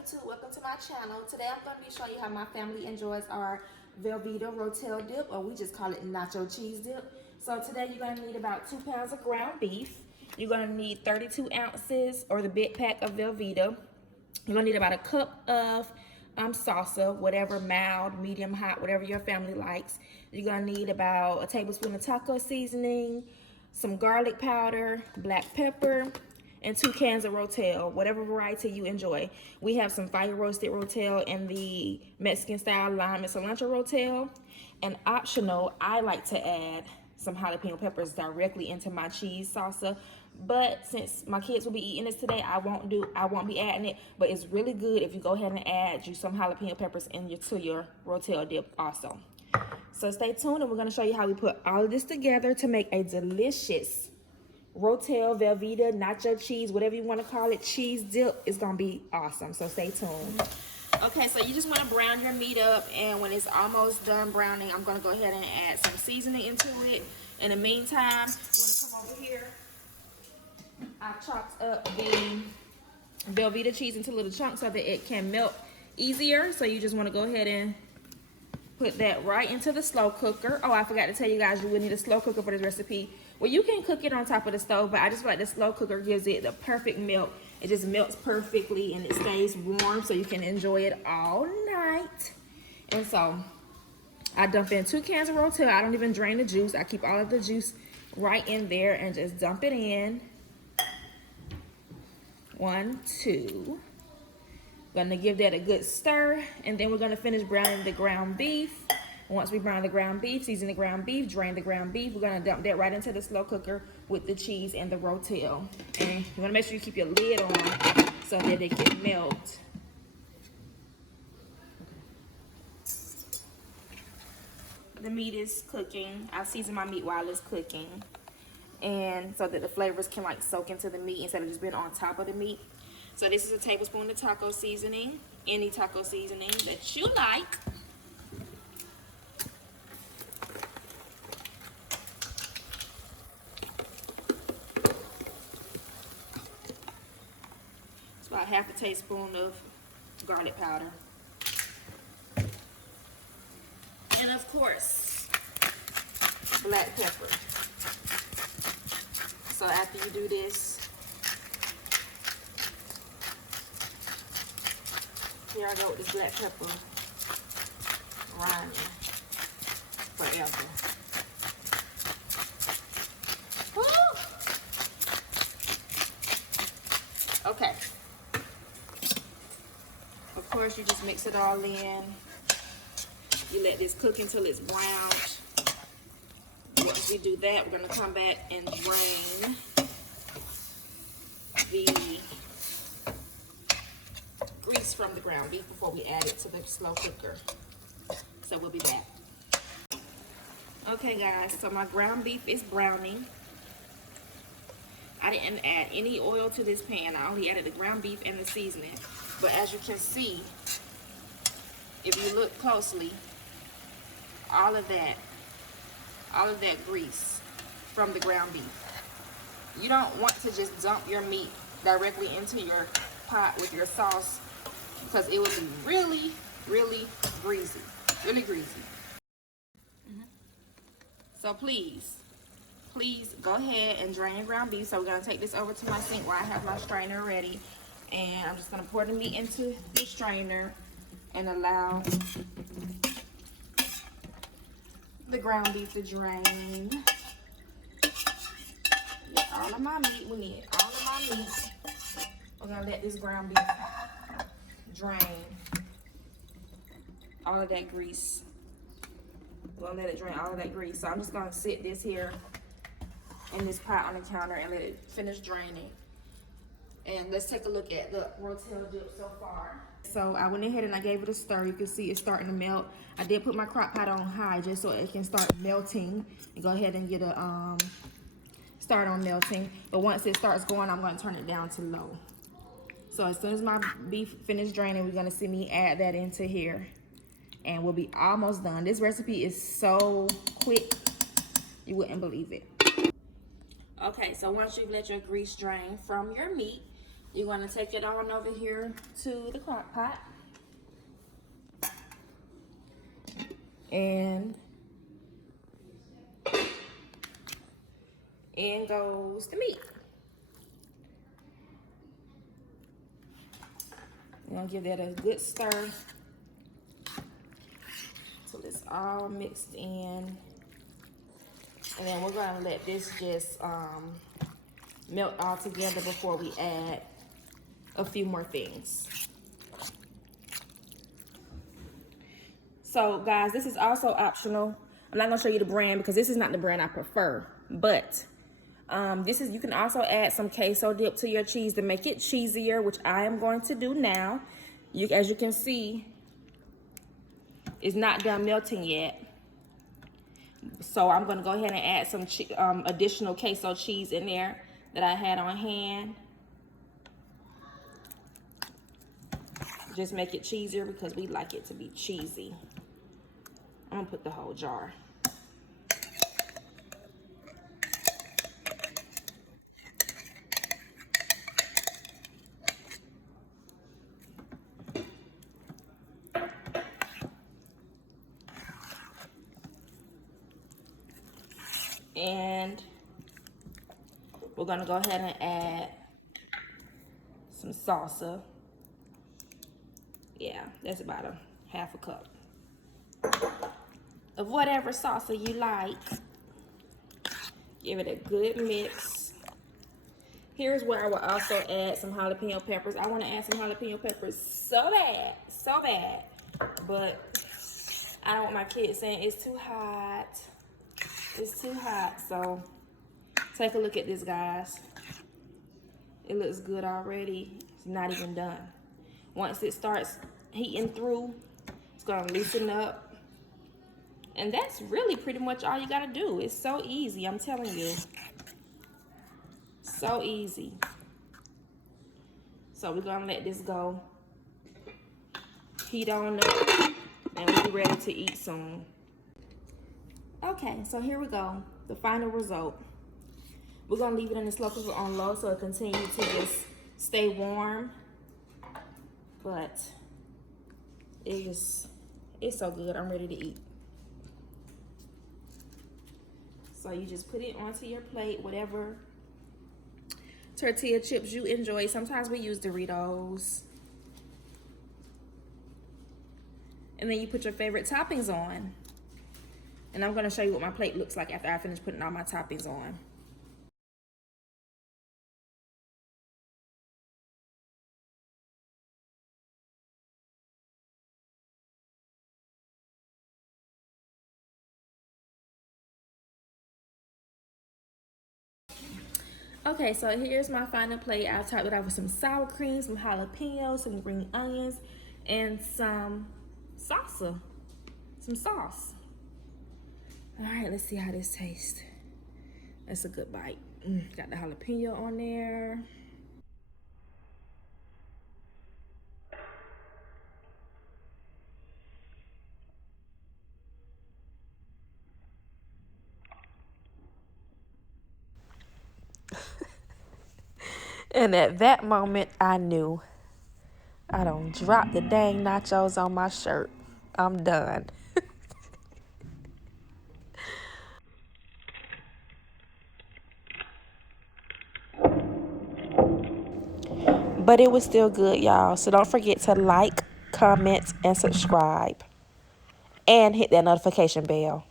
YouTube? Welcome to my channel. Today I'm going to be showing you how my family enjoys our Velveeta Rotel dip, or we just call it nacho cheese dip. So today you're going to need about 2 pounds of ground beef. You're going to need 32 ounces or the big pack of Velveeta. You're going to need about a cup of salsa, whatever, mild, medium, hot, whatever your family likes. You're going to need about a tablespoon of taco seasoning, some garlic powder, black pepper, and 2 cans of Rotel, whatever variety you enjoy. We have some fire roasted Rotel and the Mexican style lime and cilantro Rotel. And optional, I like to add some jalapeno peppers directly into my cheese salsa. But since my kids will be eating this today, I won't be adding it. But it's really good if you go ahead and add you some jalapeno peppers to your Rotel dip also. So stay tuned, and we're gonna show you how we put all of this together to make a delicious Rotel, Velveeta, nacho cheese, whatever you want to call it, cheese dip. Is gonna be awesome, so stay tuned. Okay, so you just want to brown your meat up, and when it's almost done browning, I'm gonna go ahead and add some seasoning into it. In the meantime, you want to come over here. I chopped up the Velveeta cheese into little chunks so that it can melt easier. So you just want to go ahead and put that right into the slow cooker. Oh, I forgot to tell you guys, you would need a slow cooker for this recipe. Well, you can cook it on top of the stove, but I just feel like the slow cooker gives it the perfect melt. It just melts perfectly and it stays warm so you can enjoy it all night. And so I dump in 2 cans of Rotel. I don't even drain the juice. I keep all of the juice right in there and just dump it in. 1, 2. Gonna give that a good stir, and then we're gonna finish browning the ground beef. Once we brown the ground beef, season the ground beef, drain the ground beef, we're gonna dump that right into the slow cooker with the cheese and the Rotel. And you wanna make sure you keep your lid on so that it can melt. The meat is cooking. I've seasoned my meat while it's cooking, and so that the flavors can like soak into the meat instead of just being on top of the meat. So this is a tablespoon of taco seasoning, any taco seasoning that you like. It's about half a teaspoon of garlic powder. And of course, black pepper. So after you do this, here I go with this black pepper, grinding forever. Woo! Okay. Of course, you just mix it all in. You let this cook until it's browned. Once we do that, we're gonna come back and drain the grease from the ground beef before we add it to the slow cooker. So we'll be back. Okay guys, so my ground beef is browning. I didn't add any oil to this pan. I only added the ground beef and the seasoning. But as you can see, if you look closely, all of that grease from the ground beef. You don't want to just dump your meat directly into your pot with your sauce, because it will be really, really greasy. Really greasy. So please go ahead and drain your ground beef. So we're gonna take this over to my sink where I have my strainer ready. And I'm just gonna pour the meat into the strainer and allow the ground beef to drain. Get all of my meat, we need all of my meat. We're gonna let this ground beef drain all of that grease. We're gonna let it drain all of that grease. So I'm just gonna sit this here in this pot on the counter and let it finish draining. And let's take a look at the Rotel dip so far. So I went ahead and I gave it a stir. You can see it's starting to melt. I did put my crock pot on high just so it can start melting. And go ahead and get a start on melting. But once it starts going, I'm going to turn it down to low. So as soon as my beef finished draining, we're going to see me add that into here. And we'll be almost done. This recipe is so quick, you wouldn't believe it. Okay, so once you've let your grease drain from your meat, You're going to take it on over here to the crock pot. And in goes the meat. We're going to give that a good stir until it's all mixed in. And then we're going to let this just melt all together before we add a few more things. So guys, this is also optional. I'm not gonna show you the brand because this is not the brand I prefer, but you can also add some queso dip to your cheese to make it cheesier, which I am going to do now. As you can see, it's not done melting yet. So I'm gonna go ahead and add some additional queso cheese in there that I had on hand. Just make it cheesier because we like it to be cheesy. I'm gonna put the whole jar. And we're gonna go ahead and add some salsa. Yeah, that's about a half a cup of whatever salsa you like. Give it a good mix. Here's where I will also add some jalapeno peppers. I want to add some jalapeno peppers so bad, but I don't want my kids saying it's too hot. It's too hot. So take a look at this, guys. It looks good already. It's not even done. Once it starts heating through, it's gonna loosen up. And that's really pretty much all you gotta do. It's so easy, I'm telling you. So easy. So we're gonna let this go. Heat on up, and we'll be ready to eat soon. Okay, so here we go. The final result. We're gonna leave it in the slow cooker on low so it continues to just stay warm. But it's so good. I'm ready to eat. So you just put it onto your plate, whatever tortilla chips you enjoy. Sometimes we use Doritos. And then you put your favorite toppings on. And I'm gonna show you what my plate looks like after I finish putting all my toppings on. Okay, so here's my final plate. I'll top it off with some sour cream, some jalapenos, some green onions, and some salsa, some sauce. All right, let's see how this tastes. That's a good bite. Got the jalapeno on there. And at that moment, I knew I done dropped the dang nachos on my shirt. I'm done. But it was still good, y'all. So don't forget to like, comment, and subscribe. And hit that notification bell.